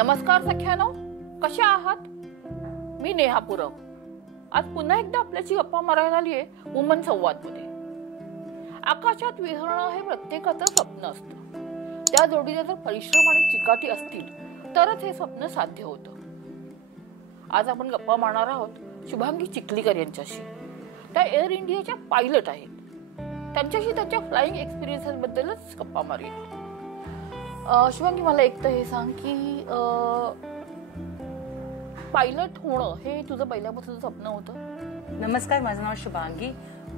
नमस्कार सख्यानो, कशा आहात? मी नेहा पुरव. आज पुन्हा एकदा आपल्याशी गप्पा मारायला आलीये वुमन संवाद मध्ये. आकाशात विहरणं हे प्रत्येकाचं स्वप्न असतं. त्या जोडीला जर परिश्रम आणि चिकाटी असतील तरच हे स्वप्न साध्य होतं. आज आपण गप्पा मारणार आहोत शुभांगी चिखलीकर यांच्याशी. त्या एअर इंडियाच्या पायलट आहेत. त्यांच्याशी त्यांच्या फ्लाइंग एक्सपिरियन्सेस बद्दलच गप्पा मारूया. शुभांगी, मला एक तर हे सांग की पायलट होणं हे तुझं पहिल्यापासून स्वप्न होतं? नमस्कार, माझं नाव शुभांगी.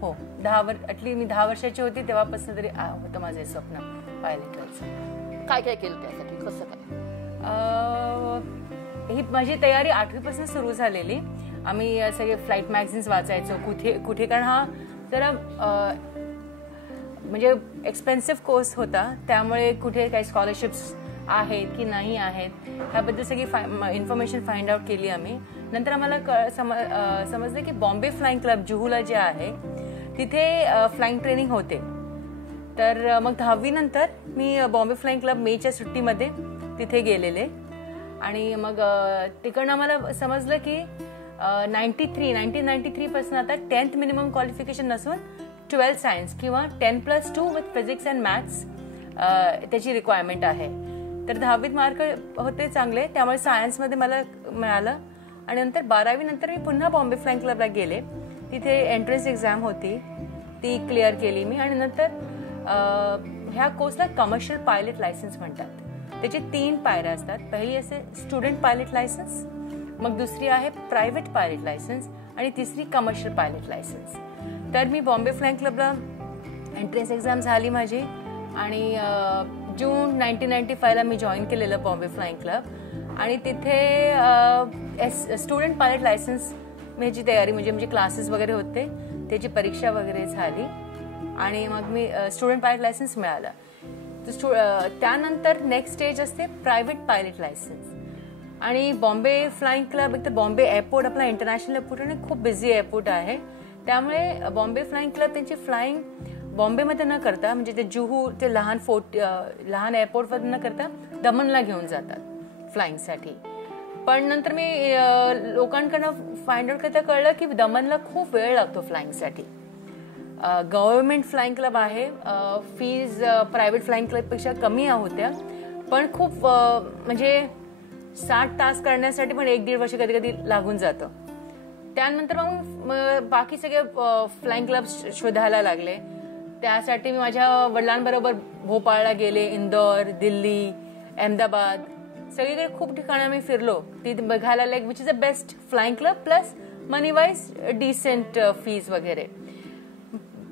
हो, मी 10 वर्षाची होती तेव्हापासून तरी होतं माझं स्वप्न पायलट व्हायचं. काय काय केलं त्यासाठी, कसं काय? ही माझी तयारी 8वीपासून सुरू झालेली. आम्ही सगळे फ्लाईट मॅगझिन्स वाचायचो कुठे कारण हा जरा म्हणजे एक्सपेन्सिव्ह कोर्स होता, त्यामुळे कुठे काही स्कॉलरशिप्स आहेत की नाही आहेत ह्याबद्दल सगळी इन्फॉर्मेशन फाइंड आउट केली आम्ही. नंतर आम्हाला समजलं की बॉम्बे फ्लाइंग क्लब जुहूला जे आहे तिथे फ्लाइंग ट्रेनिंग होते. तर मग 10वी नंतर मी बॉम्बे फ्लाइंग क्लब मेच्या सुट्टीमध्ये तिथे गेलेले आणि मग तिकडनं आम्हाला समजलं की 1993 पासून आता 10th मिनिमम क्वालिफिकेशन नसून 12 सायन्स किंवा 10+2 विथ फिजिक्स अँड मॅथ्स त्याची रिक्वायरमेंट आहे. तर 10वीत मार्क होते चांगले, त्यामुळे सायन्समध्ये मला मिळालं. आणि नंतर 12वी नंतर मी पुन्हा बॉम्बे फ्लाइंग क्लबला गेले. तिथे एंट्रन्स एक्झाम होती, ती क्लिअर केली मी. आणि नंतर ह्या कोर्सला कमर्शियल पायलट लायसन्स म्हणतात. त्याचे 3 पायऱ्या असतात. पहिली असे स्टुडंट पायलट लायसन्स, मग दुसरी आहे प्रायव्हेट पायलट लायसन्स आणि तिसरी कमर्शियल पायलट लायसन्स. तर मी बॉम्बे फ्लाइंग क्लबला एंट्रन्स एक्झाम झाली माझी आणि जून 1995ला मी जॉईन केलेलं बॉम्बे फ्लाइंग क्लब. आणि तिथे स्टुडंट पायलट लायसन्स ची तयारी म्हणजे क्लासेस वगैरे होते, त्याची परीक्षा वगैरे झाली आणि मग मी स्टुडंट पायलट लायसन्स मिळालं. त्यानंतर नेक्स्ट स्टेज असते प्रायव्हेट पायलट लायसन्स. आणि बॉम्बे फ्लाइंग क्लब एक तर बॉम्बे एअरपोर्ट आपला इंटरनॅशनल एअरपोर्ट आणि खूप बिझी एअरपोर्ट आहे, त्यामुळे बॉम्बे फ्लाइंग क्लब त्यांची फ्लाइंग बॉम्बेमध्ये न करता म्हणजे ते जुहू ते लहान एअरपोर्टवर न करता दमनला घेऊन जातात फ्लाइंगसाठी. पण नंतर मी लोकांकडनं फाइंड आउट करता कळलं की दमनला खूप वेळ लागतो फ्लाइंगसाठी. गव्हर्नमेंट फ्लाइंग क्लब आहे, फीज प्रायव्हेट फ्लाइंग क्लबपेक्षा कमी होत्या, पण खूप म्हणजे 60 तास करण्यासाठी पण 1-1.5 वर्ष कधी कधी लागून जातं. त्यानंतर मग बाकी सगळे फ्लाइंग क्लब शोधायला लागले. त्यासाठी मी माझ्या वडिलांबरोबर भोपाळला गेले, इंदौर, दिल्ली, अहमदाबाद, सगळीकडे खूप ठिकाणी आम्ही फिरलो. ती बघायला like which is the best flying club plus money wise decent fees वगैरे.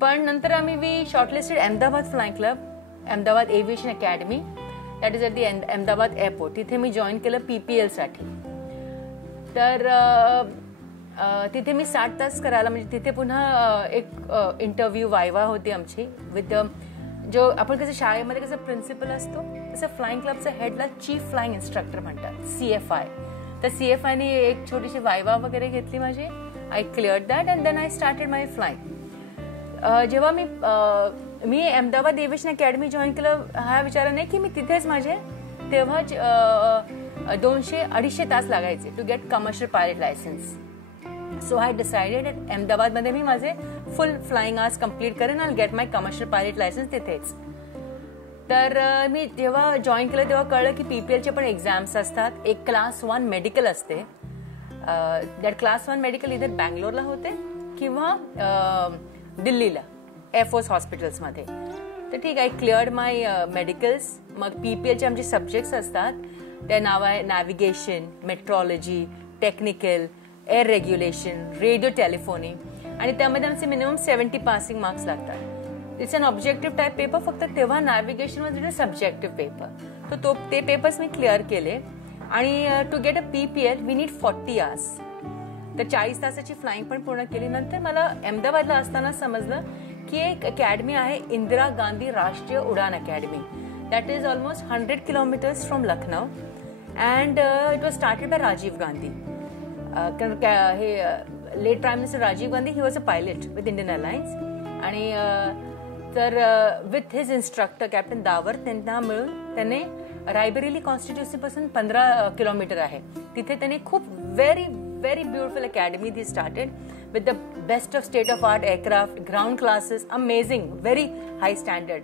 पण नंतर we shortlisted Ahmedabad flying club, Ahmedabad aviation academy, that is at the Ahmedabad airport. तिथे मी जॉईन केलं PPL साठी. तर तिथे मी 60 तास करायला म्हणजे तिथे पुन्हा एक इंटरव्ह्यू वायवा होती आमची विथ जो आपण कसं शाळेमध्ये कसं प्रिन्सिपल असतो तसं फ्लाइंग क्लबचा हेडला चीफ फ्लाइंग इन्स्ट्रक्टर म्हणतात, CFI. तर CFIने एक छोटीशी वायवा वगैरे घेतली माझी. I cleared that and then I started my flying. जेव्हा मी अहमदाबाद एव्हिएशन अकॅडमी जॉईन केलं हा विचार नाही की मी तिथेच माझे तेव्हा 200-250 तास लागायचे to get commercial pilot licence. So I decided अहमदाबादमध्ये मी माझे फुल फ्लाइंग आवर्स कम्प्लीट करेन आणि get my commercial pilot licence तिथेच. तर मी जेव्हा जॉईन केलं तेव्हा कळलं की PPLचे पण एक्झाम्स असतात. एक क्लास 1 मेडिकल असते. दॅट क्लास 1 मेडिकल इधर बँगलोरला होते किंवा दिल्लीला एअरफोर्स हॉस्पिटल्समध्ये. तर ठीक आहे, क्लिअर्ड माय मेडिकल्स. मग PPLचे आमचे सब्जेक्ट्स असतात, त्या नाव आहे navigation, meteorology, technical, air regulation, radio telephony आणि त्यामध्ये आमचे मिनिमम 70 पासिंग मार्क्स लागतात. It's an objective type paper. फक्त तेव्हा navigation was it subjective paper. तर ते पेपर्स मी क्लिअर केले. आणि to get a PPL we need 40 hours. तर 40 तासाची फ्लाइंग पण पूर्ण केली. नंतर मला अहमदाबादला असताना समजलं की एक अकॅडमी आहे, Indira Gandhi Rashtriya Udan academy. That is almost 100 kilometres from Lucknow and it was started by Rajiv Gandhi. हे late prime minister Rajiv Gandhi, he was a pilot with Indian airlines. आणि तर विथ हिज इन्स्ट्रक्टर कॅप्टन दावर त्यांना मिळून त्याने रायबरेली कॉन्स्टिट्युन्सी पासून 15 किलोमीटर आहे. तिथे त्यांनी खूप very very beautiful academy they started with the best of state of art aircraft, ground classes, amazing, very high standard.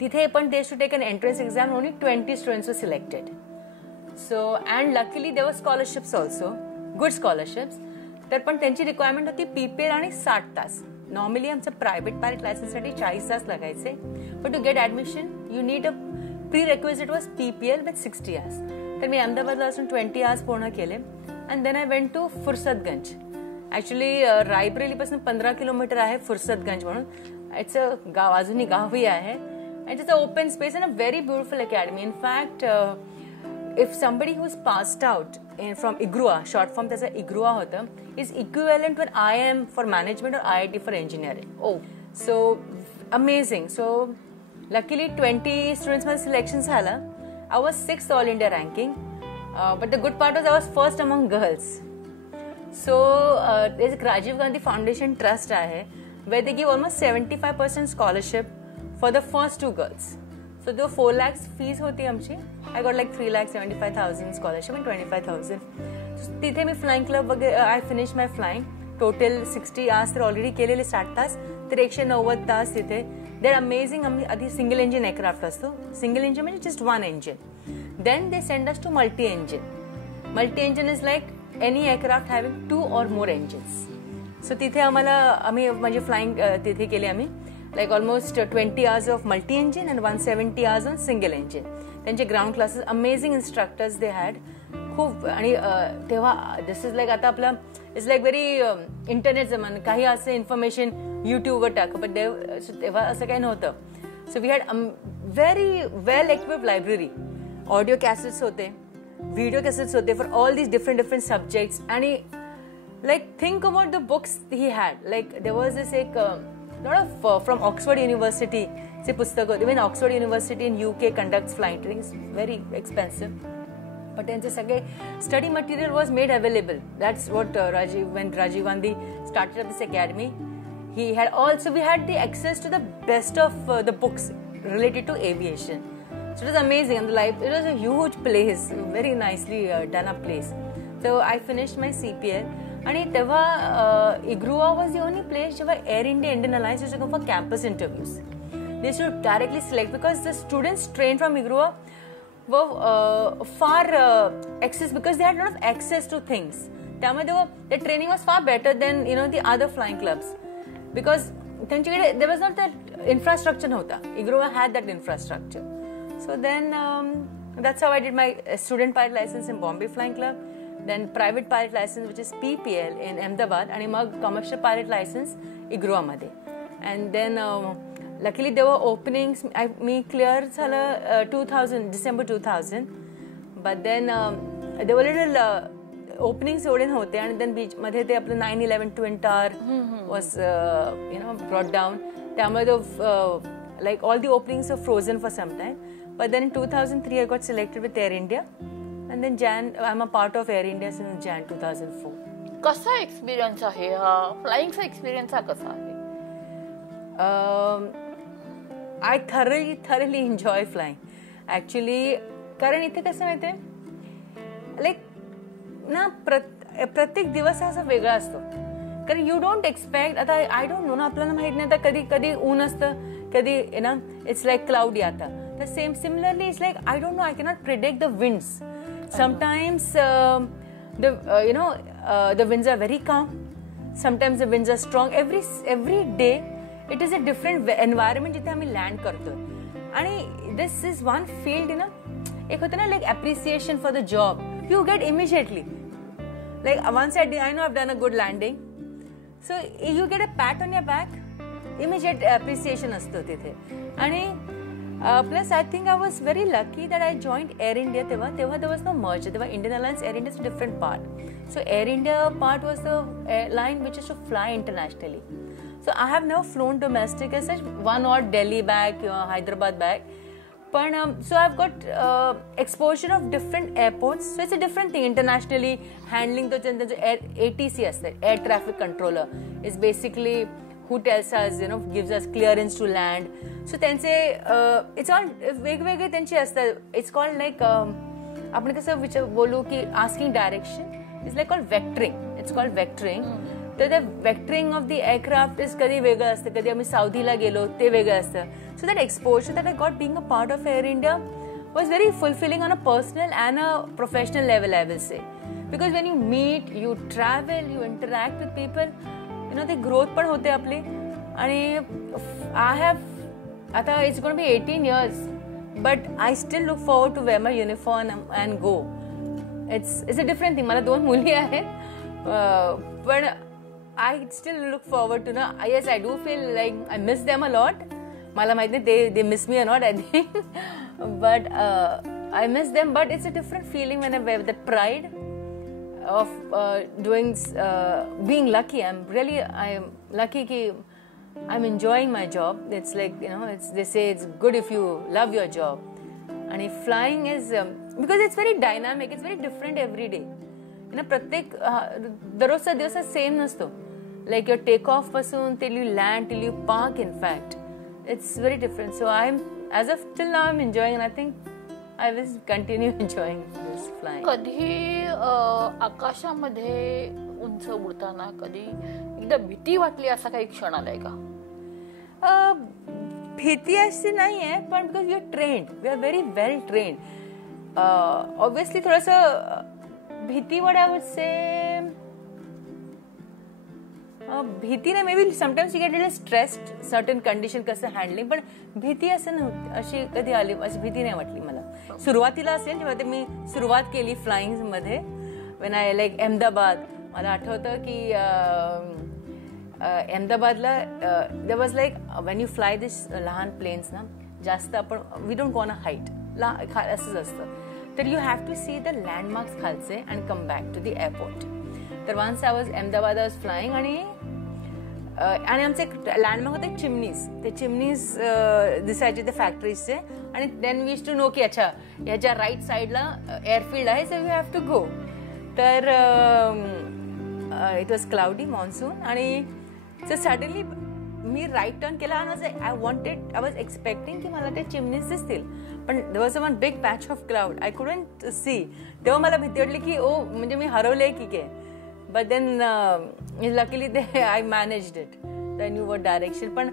तिथे पण they to take an entrance exam, only 20 students were selected. So and luckily there were scholarships also, good scholarships. तर पण त्यांची requirement होती PPL आणि 60 तास. Normally आमचं private pilot लायसन्ससाठी 40 तास लागायचे, but to get admission you need a prerequisite was PPL with 60 hours. तर मी अहमदाबादला असून 20 आवर्स पूर्ण केले. And then I went to Fursatganj. Actually रायबरेलीपासून 15 किलोमीटर आहे फुर्सतगंज म्हणून. इट्स अ गाव, अजूनही गावही आहे. And it's a open space and a very beautiful academy. In fact if somebody who's passed out from IGRUA, short form त्याचा IGRUA होतं, is equivalent to an IIM for management or IIT for engineering. Oh, so amazing. So luckily 20 students मध्ये selection झालं. I was 6th all India ranking, but the good part was I was first among girls. So there's a Rajiv Gandhi Foundation Trust आहे, where they give almost 75% scholarship for the first 2 girls. So the 4 lakhs fees होती आमची. I got like 3,75,000 scholarship and 25,000. तिथे मी flying club वगैरे I finish my flying. Total 60 hours तर already केलेले 60 तास, तर 190 तास तिथे. There amazing. आधी सिंगल इंजिन एअरक्राफ्ट असतो. सिंगल इंजिन म्हणजे जस्ट 1 इंजिन. Then they send us to multi engine. Multi engine is like any aircraft having 2 or more engines. So तिथे आम्ही म्हणजे फ्लाइंग तिथे केली आम्ही. like almost 20 hours of multi-engine and 170 hours on single engine. त्यांचे ground classes, amazing instructors they had खूप. आणि तेव्हा दिस इज लाईक आता आपला इट्स लाईक व्हेरी इंटरनेट जमाना, काही असं इन्फॉर्मेशन युट्यूबवर टाक, पण तेव्हा असं काही नव्हतं. So we had very well equipped library. Audio cassettes होते, व्हिडिओ कॅसेट्स होते for all these different subjects. आणि like think about the books he had. Like there was this एक lot of from Oxford University चे पुस्तक होते. Even Oxford University in UK conducts flying training. It's very expensive, but त्यांचे सगळे study material was made available. That's what when Rajiv Gandhi started up this academy, he had also we had the access to the best of the books related to aviation. So it was amazing, and it was a huge place, very nicely done up place. So I finished my CPL. आणि तेव्हा IGRUA was the only place जेव्हा Air India Indian alliance used to go for campus interviews. They should directly select because the students train from IGRUA were far access, because they had lot of access to things. त्यामुळे the training was far better than the other flying clubs, because त्यांच्याकडे there was not that infrastructure नव्हता. IGRUA had that infrastructure. So then that's how I did my student pilot licence in Bombay flying club. Then private pilot license which is PPL in Ahmedabad, आणि मग commercial pilot license IGRUA मध्ये. And then luckily there were openings. Me clear झालं December 2000, but then there were little openings एवढे नव्हते. आणि then beach मध्ये ते आपलं 9/11 Twin Tower was brought down. त्यामुळे like all the openings were frozen for some time. But then in 2003 I got selected with Air India. And then I'm a part of Air India since Jan 2004. कसा experience आहे हा फ्लाइंगचा experience हा कसा आहे? I thoroughly enjoy flying actually. कारण इथे कसं माहितीये, लाईक ना प्रत्येक दिवस हा असा वेगळा असतो. कारण यू डोंट एक्सपेक्ट. आता आय डोंट नो ना, आपल्याला माहित नाही. आता कधी ऊन असतं, कधी इट्स लाईक क्लाउडी. आता तर similarly it's like I don't know, I cannot predict the winds. Sometimes the winds are very calm. Sometimes the winds are strong. Every day it is a different environment जिथे आम्ही land करतो. आणि this is one field एक होतं ना, like appreciation for the job you get immediately. Like once I know I've done a good landing, so you get a pat on your back, immediate appreciation असतो तिथे. आणि plus I think I was very lucky that I joined Air India. तेव्हा there was no merger. तेव्हा Indian Airlines, Air India is a different part. So Air India part was the airline which is to fly internationally. So I have never flown domestic as such. One odd Delhi back, Hyderabad back. But so I've got exposure of different airports. So it's a different thing internationally. Handling the ATC असते, Air Traffic Controller, is basically who tells us, gives us clearance to land. So त्यांचे it's all वेगवेगळे त्यांचे असतात. It's called like आपण कसं बोलू की asking direction. It's like called vectoring. It's called vectoring. तर the vectoring of the aircraft is कधी वेगळं असतं, कधी आम्ही साऊदीला गेलो ते वेगळं असतं. So that exposure that I got being a part of Air India was very fulfilling on a personal and a professional level, I will say. Because when you meet, you travel, you interact with people, the growth पण होते आपली. आणि I have, आता it's going to be 18 years, but I still look forward to wear my uniform and go. It's a different thing. मला 2 मुली आहेत, पण I still look forward to, yes, I do feel like I miss them a lot. मला माहित नाही they miss me or not, I think. But I miss them, but it's a different feeling when I wear that pride of being lucky. I am lucky ki I'm enjoying my job. It's like, they say it's good if you love your job. And if flying is, because it's very dynamic, it's very different every day. प्रत्येक दररोजचा दिवस same नसतो. Like your takeoff pasun till you land, till you park, in fact. It's very different. So as of till now, I'm enjoying, and I think I will continue enjoying this flying. कधी आकाशामध्ये उंच उडताना कधी एकदा भीती वाटली असा काही क्षण आलाय का? भीती अशी नाही आहे, पण because we are trained, we are very well trained. Obviously थोडंसं भीती वड आय वुड से, भीती नाही, maybe sometimes you get little stressed certain condition कसं हँडलिंग, पण भीती असं नव्हती, अशी कधी आली, अशी भीती नाही वाटली मला. सुरुवातीला असेल जेव्हा मी सुरुवात केली फ्लाइंग मध्ये, वेन आय लाईक अहमदाबाद, मला आठवतं की अहमदाबादला there was like when you fly this लहान प्लेन्स ना, जास्त आपण we don't go on a height, असंच असतं. तर you have to see the landmarks खालचे and come back to the airport. तर once I was Ahmedabad, I was flying, आणि आमचे लँडमार्क होते चिमनीज. ते चिमनीज दिसायचे ते फॅक्टरीजचे, आणि then we used to know की अच्छा ह्याच्या राईट साईडला एअरफील्ड आहे, so we have to go. तर इट वॉज क्लाउडी मॉन्सून, आणि सडनली मी राईट टर्न केला, आणि आय वॉज एक्सपेक्टिंग की मला ते चिमनीज दिसतील, पण there was one big patch of cloud, I couldn't see. तेव्हा मला भीती वाटली की म्हणजे मी हरवले की काय. But then luckily I managed it. I knew what direction. But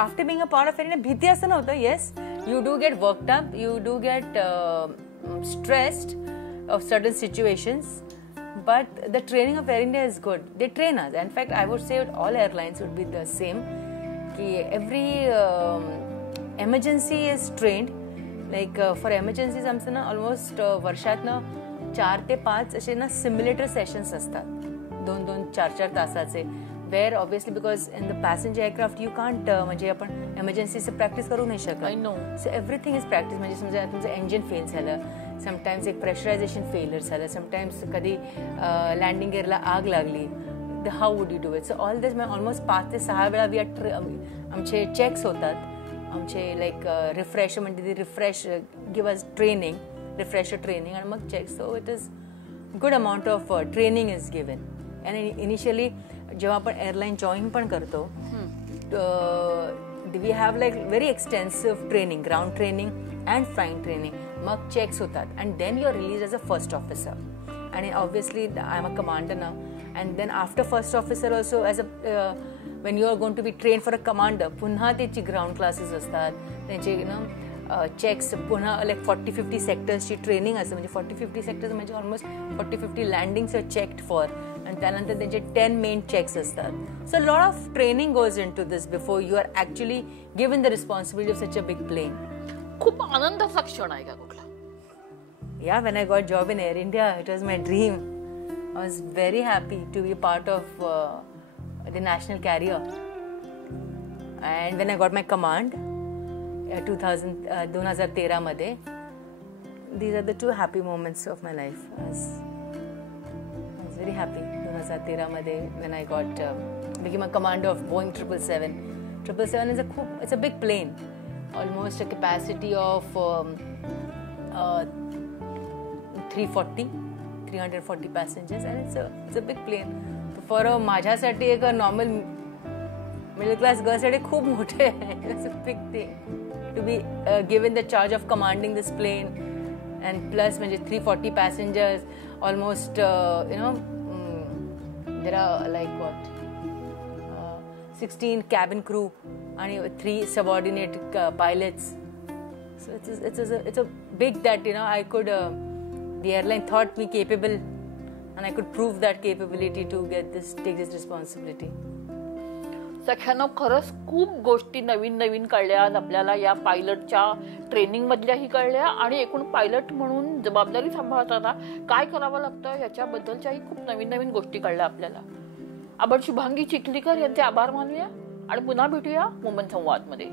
after being a part of it, bhiti asa nahota. Yes, you do get worked up. You do get stressed of certain situations. But the training of Air India is good. They train us. In fact, I would say all airlines would be the same. Every emergency is trained. Like for emergencies, आमचं ना almost वर्षातनं 4 ते 5 असे ना simulator sessions असतात, 2-2, 4-4 तासाचे. Where obviously because in the passenger aircraft you can't, म्हणजे आपण एमर्जन्सीचे प्रॅक्टिस करू नाही शकत. So everything is practice. म्हणजे समजा तुमचं इंजिन फेल झालं, समटाइम्स एक प्रेशरायझेशन फेलियर झालं, समटाइम्स कधी लँडिंग गिअरला आग लागली, the how would you do it. So all this almost 5 ते 6 वेळा आमचे चेक्स होतात, आमचे लाईक रिफ्रेश, म्हणजे refresh give us training, refresher training, and mag check. So it is good amount of training is given. And initially जेव्हा आपण airline join पण करतो, we have like very extensive training, ground training and flying training. मग checks होतात, and then you are released as a first officer. And obviously I am a commander now, and then after first officer also as a when you are going to be trained for a commander, पुन्हा त्याची ground classes असतात, त्यांचे checks, पुन्हा like 40-50 सेक्टर्सची training असते. म्हणजे 40-50 sectors म्हणजे almost 40-50 landings are checked for, आणि त्यानंतर त्यांचे 10 मेन चेक्स असतात. So lot of training goes into this before you are actually given the responsibility of such a big plane. खूप आनंदाचा क्षण आहे का कुठला? Yeah, when I got job in Air India, it was my dream. I was very happy to be part of the national carrier. And when I got my command 2013 मध्ये, these are the 2 happy moments of my life. I was very happy 2013 मध्ये when I became a commander of Boeing 777. 777 it's a big plane, almost a capacity of 340 passengers, and it's a big plane. For माझ्यासाठी एक normal middle class गर्ल्ससाठी खूप मोठे आहे. Big thing to be given the charge of commanding this plane and plus म्हणजे 340 passengers almost there are like what 16 cabin crew and 3 subordinate pilots. So it's a big that I could the airline thought me capable and I could prove that capability to take this responsibility. सख्यानं खरंच खूप गोष्टी नवीन कळल्या आपल्याला या पायलटच्या training मधल्याही कळल्या आणि एकूण pilot म्हणून जबाबदारी सांभाळताना काय करावं लागतं याच्याबद्दलच्याही खूप नवीन गोष्टी कळल्या आपल्याला. आपण शुभांगी चिखलीकर यांचे आभार मानूया आणि पुन्हा भेटूया वुमन संवाद मध्ये.